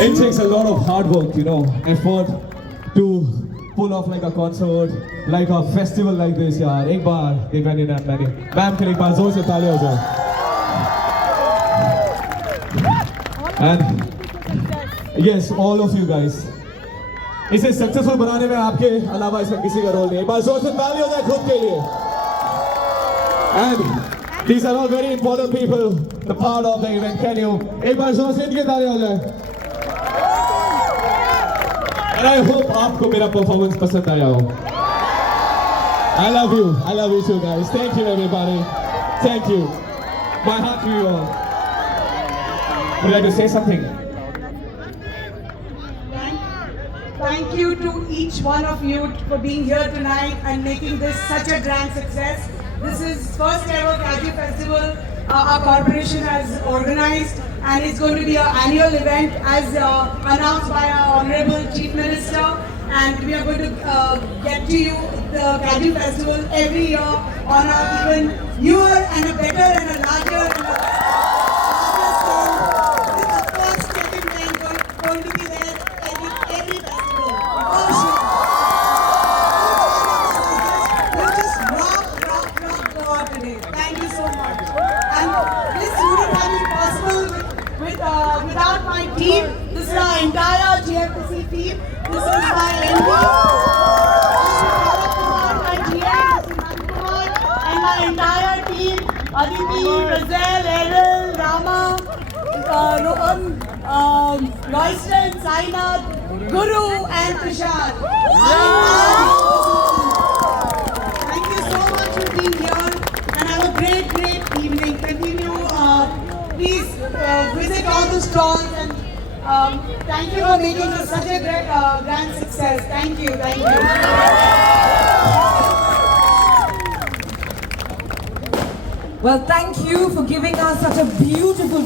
It takes a lot of hard work, you know, effort to pull off like a concert, like a festival like this, yaar. एक बार ये गाने ना मैंने ma'am के लिए एक बार जोर से तालियां हो जाए. And yes, all of you guys. इसे सक्सेसफुल बनाने में आपके अलावा इसका किसी का रोल नहीं. एक बार जोर से तालियां हो जाए खुद के लिए. And these are all very important people, the part of the event. Can you? एक बार जोर से इनके तालियां हो जाए. And I hope आपको मेरा performance पसंद आया हो. I love you too guys. Thank you everybody. Thank you. My heart to you all. Would you like to say something? Thank you to each one of you for being here tonight and making this such a grand success. This is first ever Cashew Festival our corporation has organized, and it's going to be an annual event as announced by our Honorable Chief Minister, and we are going to get to you the Cashew Festival every year on a even newer and a better and a larger and a larger scale, with of course second man going to be there every festival. Oh, sure. We'll just rock God today. Thank you so much. And this wouldn't have been possible without my team. This is our entire GFC team. This is my MD, my GM, and my entire team. Aditi, Razel, Errol, Rama, Rohan, Loiston, Sainath, Guru, and Prashad. Thank you so much for being here, and have a great evening. Continue, please visit all the stalls, and thank you for making this such a great grand success. Thank you. Well, thank you for giving us such a beautiful